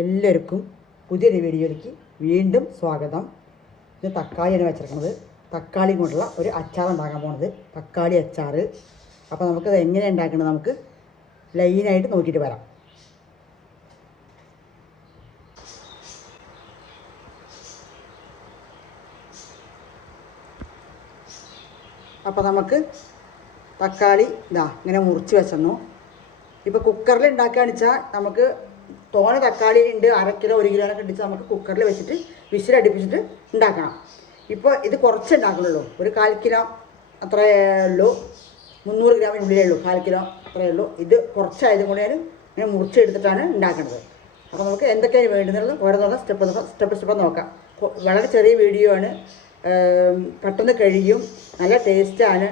എല്ലാവർക്കും പുതിയൊരു വീഡിയോയിലേക്ക് വീണ്ടും സ്വാഗതം. ഇത് തക്കാളിയാണ് വെച്ചിരിക്കുന്നത്. തക്കാളി കൊണ്ടുള്ള ഒരു അച്ചാർ ഉണ്ടാക്കാൻ പോകുന്നത്, തക്കാളി അച്ചാർ. അപ്പോൾ നമുക്കത് എങ്ങനെ ഉണ്ടാക്കുന്നത് നമുക്ക് ലൈനായിട്ട് നോക്കിയിട്ട് വരാം. അപ്പോൾ നമുക്ക് തക്കാളി ഇങ്ങനെ മുറിച്ച് വെച്ചെന്നു. ഇപ്പോൾ കുക്കറിൽ ഉണ്ടാക്കുകയാണെന്ന് വെച്ചാൽ നമുക്ക് തോനെ തക്കാളി ഉണ്ട്, 1/2 കിലോ 1 കിലോനൊക്കെ ഇടിച്ച് നമുക്ക് കുക്കറിൽ വെച്ചിട്ട് വിസിലടുപ്പിച്ചിട്ട് ഉണ്ടാക്കണം. ഇപ്പോൾ ഇത് കുറച്ച് ഉണ്ടാക്കുന്നുള്ളൂ, ഒരു 1/4 കിലോ അത്രയേ ഉള്ളൂ, 300 ഗ്രാമിനുള്ളിലേ ഉള്ളൂ, 1/4 കിലോ അത്രയേ ഉള്ളൂ. ഇത് കുറച്ചായതും കൂടെ ഞാൻ ഇങ്ങനെ മുറിച്ചെടുത്തിട്ടാണ് ഉണ്ടാക്കുന്നത്. അപ്പോൾ നമുക്ക് എന്തൊക്കെയാണ് വേണ്ടുന്നത് ഓരോന്നോളം സ്റ്റെപ്പ് നോക്കാം. വളരെ ചെറിയ വീഡിയോ ആണ്, പെട്ടെന്ന് കഴിയും, നല്ല ടേസ്റ്റാണ്.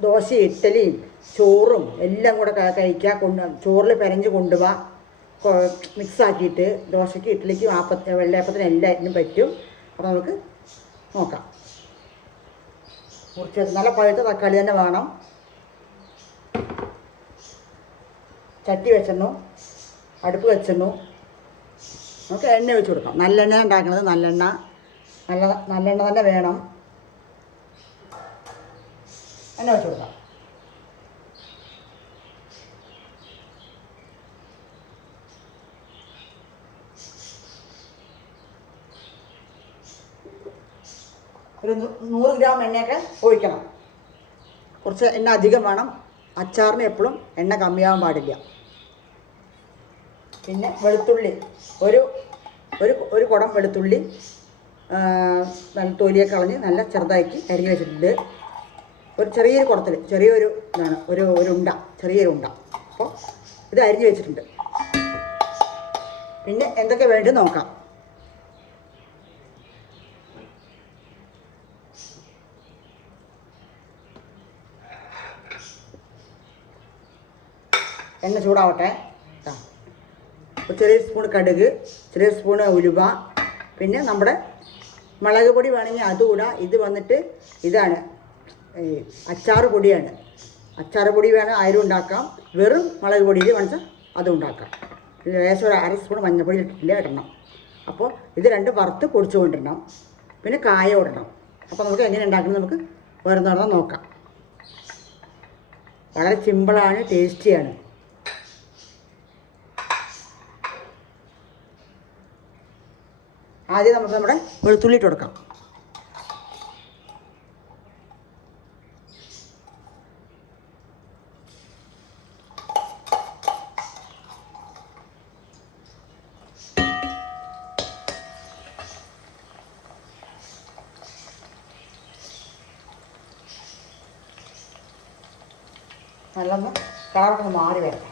ദോശ ഇഡ്ഡലിയും ചോറും എല്ലാം കൂടെ കഴിക്കുക. ചോറിൽ പെരഞ്ഞ് കൊണ്ടുപോവാ, മിക്സാക്കിയിട്ട് ദോശയ്ക്ക് ഇഡ്ഡലിക്ക് വെള്ളയപ്പത്തിന് എല്ലാറ്റിനും പറ്റും. അപ്പോൾ നമുക്ക് നോക്കാം. മുറിച്ച് നല്ല പഴുത്ത തക്കാളി തന്നെ വേണം. ചട്ടി വെച്ചെണ്ണു, അടുപ്പ് വെച്ചെണ്ണു. നമുക്ക് എണ്ണ ഒഴിച്ച് കൊടുക്കാം. നല്ലെണ്ണ ഉണ്ടാക്കുന്നത്, നല്ലെണ്ണ തന്നെ വേണം. എണ്ണ വെച്ച് കൊടുക്കാം. ഒരു 100 ഗ്രാം എണ്ണയൊക്കെ ഒഴിക്കണം. കുറച്ച് എണ്ണ അധികം വേണം. അച്ചാറിന് എപ്പോഴും എണ്ണ കമ്മിയാവാൻ പാടില്ല. പിന്നെ വെളുത്തുള്ളി, ഒരു കുടം വെളുത്തുള്ളി നല്ല തൊലിയൊക്കെ കളഞ്ഞ് നല്ല ചെറുതാക്കി അരിഞ്ഞ് വെച്ചിട്ടുണ്ട്. ഒരു ചെറിയൊരു കുടത്തിൽ ചെറിയൊരു ഇതാണ്, ഒരു ഉണ്ട, ചെറിയൊരു ഉണ്ട. അപ്പോൾ ഇത് അരിഞ്ഞ് വെച്ചിട്ടുണ്ട്. പിന്നെ എന്തൊക്കെ വേണ്ടി നോക്കാം. എണ്ണ ചൂടാവട്ടെ. ഒരു ചെറിയ സ്പൂൺ കടുക്, ചെറിയ സ്പൂണ് ഉലുവ, പിന്നെ നമ്മുടെ മുളക് പൊടി വേണമെങ്കിൽ അതുകൂടാ. ഇത് വന്നിട്ട് ഇതാണ് അച്ചാർ പൊടിയാണ്. അച്ചാർ പൊടി വേണം, ആയിരം ഉണ്ടാക്കാം. വെറും മുളക് പൊടിയിൽ വേണമെച്ചാൽ അതും ഉണ്ടാക്കാം. ലേശം ഒരു 1/2 സ്പൂൺ മഞ്ഞൾപ്പൊടി ഇടണം. അപ്പോൾ ഇത് രണ്ട് വറുത്ത് പൊടിച്ചു കൊണ്ടിടണം. പിന്നെ കായ ഇടണം. അപ്പോൾ നമുക്ക് എങ്ങനെ ഉണ്ടാക്കുന്നത് നമുക്ക് ഓരോന്നോരോന്ന് നോക്കാം. വളരെ സിമ്പിളാണ്, ടേസ്റ്റിയാണ്. ആദ്യം നമുക്ക് നമ്മുടെ വെളുത്തുള്ളി ഇട്ട് കൊടുക്കാം. നല്ലൊന്ന് കളറൊക്കെ മാറി വരട്ടെ.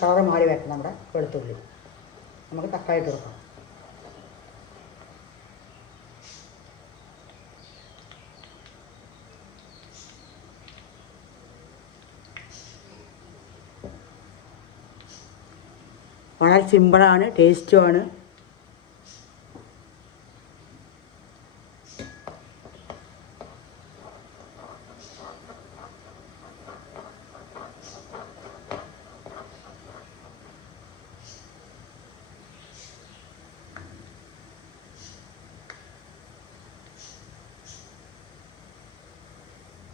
കളറ് മാറി വരണം നമ്മുടെ വെളുത്തുള്ളി. നമുക്ക് തക്കാളി ഇട്ട് കൊടുക്കാം. വളരെ സിമ്പിളാണ്, ടേസ്റ്റുമാണ്.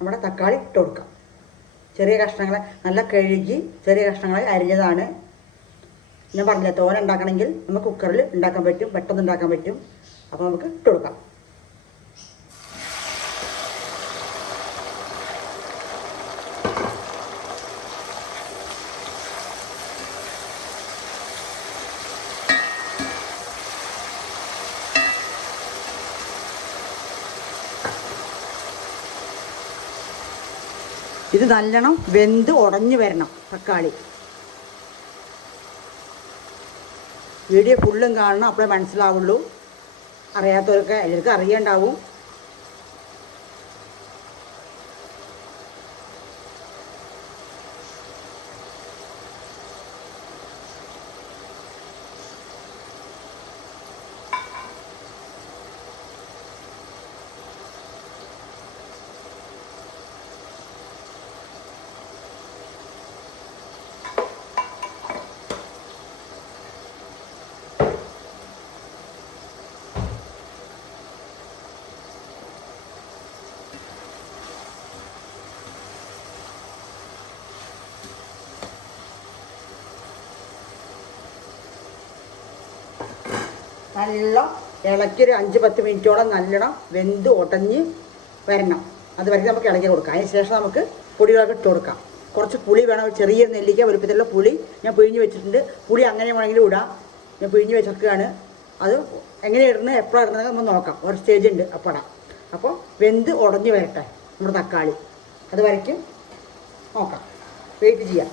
നമ്മുടെ തക്കാളി ഇട്ട് കൊടുക്കാം. ചെറിയ കഷ്ണങ്ങളെ നല്ല കഴുകി ചെറിയ കഷ്ണങ്ങളെ അരിഞ്ഞതാണ്. ഞാൻ പറഞ്ഞില്ല, തോന ഉണ്ടാക്കണമെങ്കിൽ നമുക്ക് കുക്കറിൽ ഉണ്ടാക്കാൻ പറ്റും, പെട്ടെന്ന് ഉണ്ടാക്കാൻ പറ്റും. അപ്പോൾ നമുക്ക് ഇട്ട് കൊടുക്കാം. ഇത് നല്ലോണം വെന്ത് ഉടഞ്ഞ് വരണം തക്കാളി. വീഡിയോ ഫുള്ളും കാണണം, അപ്പോഴേ മനസ്സിലാവുള്ളൂ. അറിയാത്തവർക്ക് എല്ലാവർക്കും അറിയണ്ടാവും. നല്ല ഇളക്കി ഒരു 5-10 മിനിറ്റോളം നല്ലോണം വെന്ത് ഉടഞ്ഞ് വരണം. അതുവരെ നമുക്ക് ഇളക്കി കൊടുക്കാം. അതിന് ശേഷം നമുക്ക് പൊടികളൊക്കെ ഇട്ട് കൊടുക്കാം. കുറച്ച് പുളി വേണം, ചെറിയ നെല്ലിക്ക വലുപ്പത്തിലുള്ള പുളി ഞാൻ പിഴിഞ്ഞ് വെച്ചിട്ടുണ്ട്. പുളി അങ്ങനെ വേണമെങ്കിലും ഇടാം. ഞാൻ പിഴിഞ്ഞ് വെച്ചൊക്കെയാണ്. അത് എങ്ങനെ ഇടുന്നത് എപ്പോഴാണ് ഇടുന്നത് നമ്മൾ നോക്കാം. ഒരു സ്റ്റേജ് ഉണ്ട് അപ്പടാം. അപ്പോൾ വെന്ത് ഉടഞ്ഞ് വരട്ടെ നമ്മുടെ തക്കാളി. അത് വരയ്ക്കും നോക്കാം, വെയിറ്റ് ചെയ്യാം.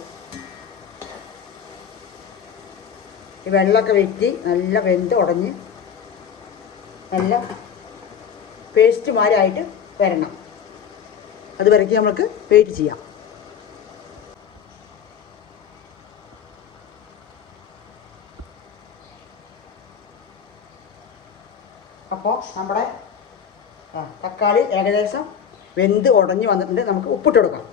ഈ വെള്ളമൊക്കെ വെറ്റി നല്ല വെന്ത് ഉടഞ്ഞ് നല്ല പേസ്റ്റ് മാരായിട്ട് വരണം. അത് വരയ്ക്ക് നമുക്ക് വെയിറ്റ് ചെയ്യാം. അപ്പോൾ നമ്മുടെ തക്കാളി ഏകദേശം വെന്ത് ഉടഞ്ഞ് വന്നിട്ടുണ്ട്. നമുക്ക് ഉപ്പിട്ട് കൊടുക്കാം.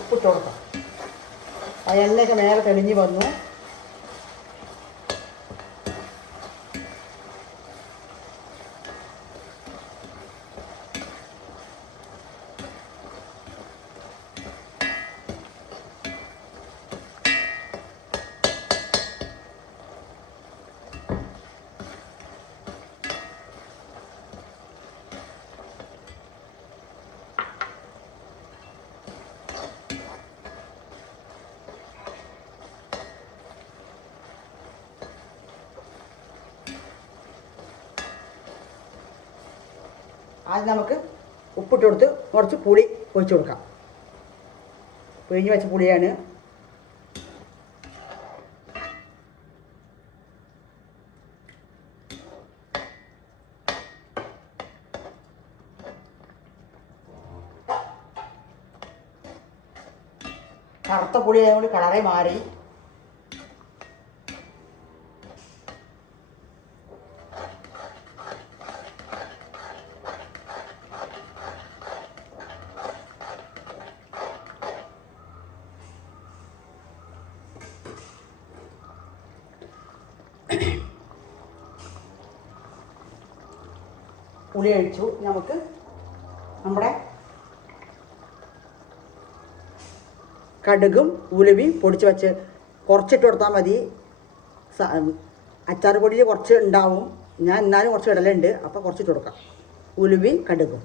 ഉപ്പിട്ട് കൊടുക്കാം. ആ എണ്ണയൊക്കെ മേലെ തെളിഞ്ഞ് വന്നു. ആദ്യം നമുക്ക് ഉപ്പിട്ട് കൊടുത്ത് കുറച്ച് പുളി ഒഴിച്ച് കൊടുക്കാം. പിഴിഞ്ഞ് വെച്ച പുളിയാണ്. കറുത്ത പുളി ആയതുകൊണ്ട് കളറേ മാറി. പുളി ഒഴിച്ചു. നമുക്ക് നമ്മുടെ കടുകും ഉലുവയും പൊടിച്ച് വെച്ച് കുറച്ചിട്ട് കൊടുത്താൽ മതി. അച്ചാർ പൊടിയിൽ കുറച്ച് ഉണ്ടാവും, ഞാൻ എന്നാലും കുറച്ച് ഇടലുണ്ട്. അപ്പോൾ കുറച്ചിട്ട് കൊടുക്കാം. ഉലുവയും കടുകും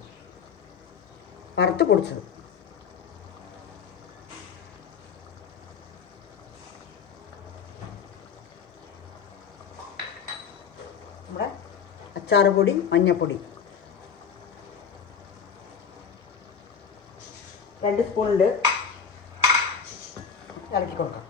വറുത്ത് പൊടിച്ചത്. നമ്മുടെ അച്ചാർ പൊടി, മഞ്ഞൾപ്പൊടി 2 സ്പൂണുണ്ട്. ഇളക്കി കൊടുക്കാം.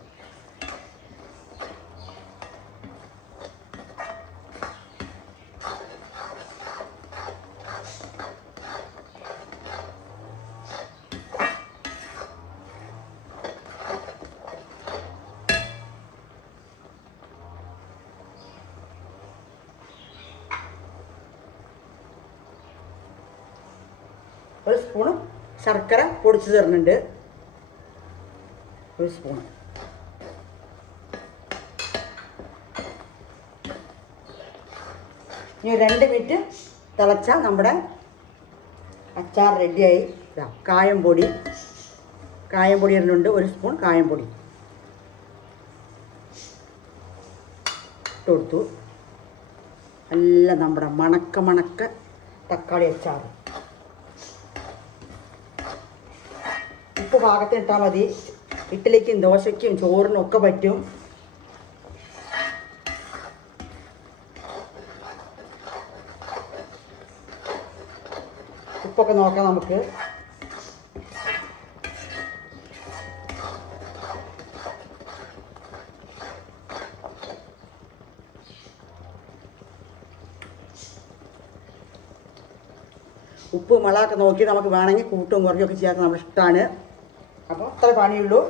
ഒരു സ്പൂണ് ശർക്കര പൊടിച്ച് തരുന്നുണ്ട്. 1 സ്പൂൺ. ഇനി 2 മിനിറ്റ് തിളച്ചാൽ നമ്മുടെ അച്ചാർ റെഡിയായി. കായം പൊടി ഇടുന്നുണ്ട്. 1 സ്പൂൺ കായം പൊടി ഇട്ട് കൊടുത്തു. നല്ല നമ്മുടെ മണക്ക തക്കാളി അച്ചാർ. ഉപ്പ് പാകത്തിന് ഇട്ടാൽ മതി. ഇഡ്ഡലിക്കും ദോശയ്ക്കും ചോറിനും ഒക്കെ പറ്റും. ഉപ്പൊക്കെ നോക്കാം നമുക്ക്. ഉപ്പ് മുളകൊക്കെ നോക്കി നമുക്ക് വേണമെങ്കിൽ കൂട്ടും കുറഞ്ഞൊക്കെ ചെയ്യാൻ നമ്മുടെ ഇഷ്ടമാണ്. അപ്പോൾ അത്ര പണിയുള്ളൂ.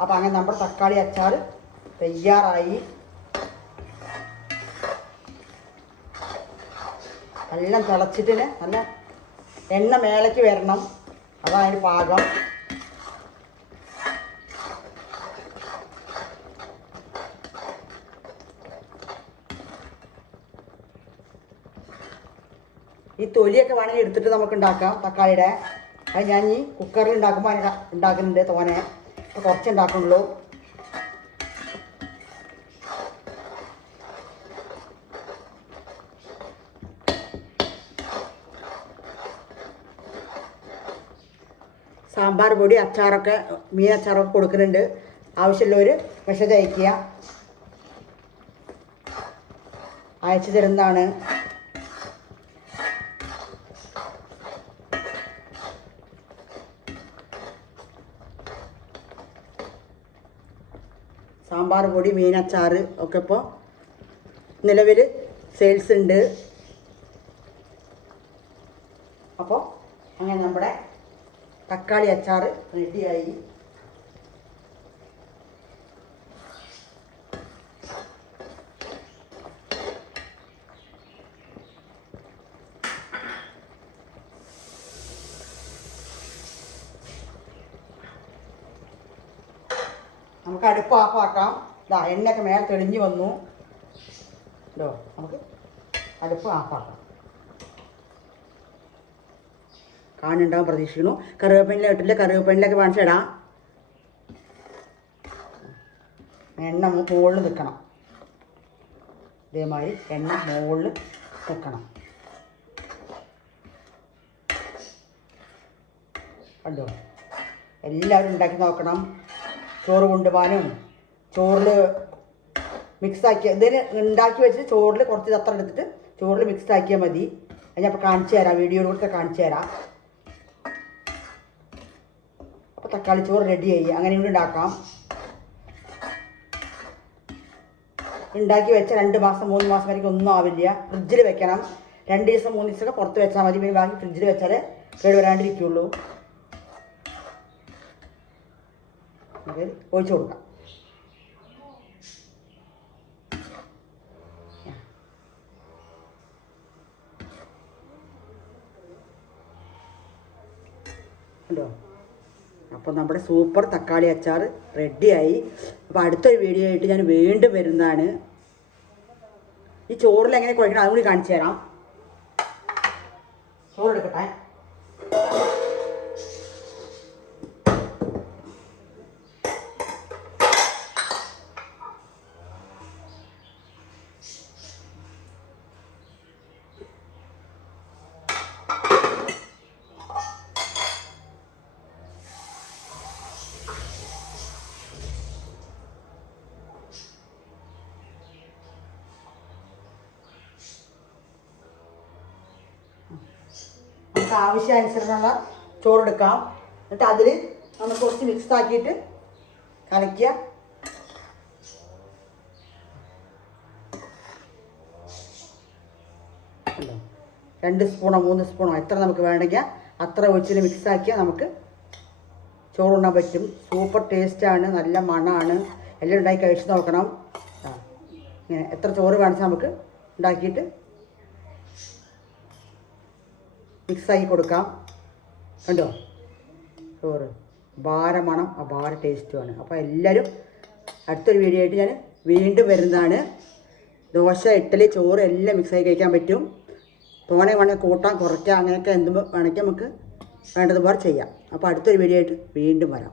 അപ്പോൾ അങ്ങനെ നമ്മുടെ തക്കാളി അച്ചാർ തയ്യാറായി. എല്ലാം തിളച്ചിട്ട് നല്ല എണ്ണ മേലേക്ക് വരണം, അതാണ് അതിന് പാകം. ഈ തൊലിയൊക്കെ വേണമെങ്കിൽ എടുത്തിട്ട് നമുക്ക് ഉണ്ടാക്കാം തക്കാളിയുടെ. അത് ഞാൻ ഈ കുക്കറിൽ ഉണ്ടാക്കുമ്പോൾ ഉണ്ടാക്കുന്നുണ്ട് തോനെ, അപ്പോൾ കുറച്ച് ഉണ്ടാക്കുന്നുള്ളൂ. സാമ്പാർ പൊടി, അച്ചാറൊക്കെ, മീൻ അച്ചാറൊക്കെ കൊടുക്കുന്നുണ്ട്. ആവശ്യമുള്ളവർ മെസ്സേജ് അയയ്ക്കുക, അയച്ചു തരുന്നതാണ്. സാമ്പാർ പൊടി, മീനച്ചാർ ഒക്കെ ഇപ്പോൾ നിലവിൽ സെയിൽസ് ഉണ്ട്. അപ്പോൾ അങ്ങനെ നമ്മുടെ തക്കാളി അച്ചാർ റെഡിയായി. നമുക്ക് അടുപ്പ് ഓഫാക്കാം. ഇതാ എണ്ണയൊക്കെ മേലെ തെളിഞ്ഞു വന്നു കേട്ടോ. നമുക്ക് അടുപ്പ് ഓഫാക്കാം. കാണുന്നുണ്ടാവും പ്രതീക്ഷിക്കുന്നു. കറിവേപ്പില ഇട്ടില്ല, കറിവേപ്പിലൊക്കെ വാങ്ങിച്ചിടാം. എണ്ണ മുകളിൽ നിൽക്കണം, ഇതേമാതിരി എണ്ണ മുകളിൽ നിൽക്കണം. കണ്ടോ, എല്ലാവരും ഉണ്ടാക്കി നോക്കണം. ചോറ് കൊണ്ടുപോകാനും ചോറിൽ മിക്സാക്കി ഇതിന് ഉണ്ടാക്കി വെച്ചിട്ട് ചോറിൽ കുറച്ച് അത്ര എടുത്തിട്ട് ചോറിൽ മിക്സ് ആക്കിയാൽ മതി. അത് ഞാൻ ഇപ്പോൾ കാണിച്ചു തരാം, വീഡിയോയിലൂടെ കാണിച്ചു തരാം. അപ്പോൾ തക്കാളി ചോറ് റെഡിയായി. അങ്ങനെ ഉണ്ടാക്കാം. ഉണ്ടാക്കി വെച്ച 2 മാസം 3 മാസം വരെയും ഒന്നും ആവില്ല. ഫ്രിഡ്ജിൽ വെക്കണം. 2 ദിവസം 3 ദിവസമൊക്കെ പുറത്ത് വെച്ചാൽ മതി. പിന്നെ ബാക്കി ഫ്രിഡ്ജിൽ വെച്ചാലേ കേടുവരാണ്ടിരിക്കുള്ളൂ. ഒഴിച്ചു കൊടുക്കാം. ഉണ്ടോ? അപ്പോൾ നമ്മുടെ സൂപ്പർ തക്കാളി അച്ചാർ റെഡിയായി. അപ്പോൾ അടുത്തൊരു വീഡിയോ ആയിട്ട് ഞാൻ വീണ്ടും വരുന്നതാണ്. ഈ ചോറിൽ എങ്ങനെ കുഴക്കണം അതും കൂടി കാണിച്ചു തരാം. ചോറെടുക്കട്ടെ. നമുക്ക് ആവശ്യാനുസരണമുള്ള ചോറെടുക്കാം. എന്നിട്ട് അതിൽ നമുക്ക് കുറച്ച് മിക്സ് ആക്കിയിട്ട് കലക്കുക. ഉണ്ടോ? 2 സ്പൂണോ 3 സ്പൂണോ എത്ര നമുക്ക് വേണമെങ്കിൽ അത്ര ഒഴിച്ചിട്ട് മിക്സ് ആക്കിയാൽ നമുക്ക് ചോറുണ്ണാൻ പറ്റും. സൂപ്പർ ടേസ്റ്റാണ്, നല്ല മണമാണ്. എല്ലാം ഉണ്ടാക്കി കഴിച്ച് നോക്കണം. ഇങ്ങനെ എത്ര ചോറ് വേണമെങ്കിൽ നമുക്ക് ഉണ്ടാക്കിയിട്ട് മിക്സാക്കി കൊടുക്കാം. കണ്ടോ ചോറ് മണം, അപാര ടേസ്റ്റുമാണ്. അപ്പോൾ എല്ലാവരും അടുത്തൊരു വീഡിയോ ആയിട്ട് ഞാൻ വീണ്ടും വരുന്നതാണ്. ദോശ, ഇഡ്ഡലി, ചോറ് എല്ലാം മിക്സാക്കി കഴിക്കാൻ പറ്റും. തോനെ വേണമെങ്കിൽ കൂട്ടാം, കുറയ്ക്കാം, അങ്ങനെയൊക്കെ എന്തും വേണമെങ്കിൽ നമുക്ക് വേണ്ടതുപോലെ ചെയ്യാം. അപ്പോൾ അടുത്തൊരു വീഡിയോ ആയിട്ട് വീണ്ടും വരാം.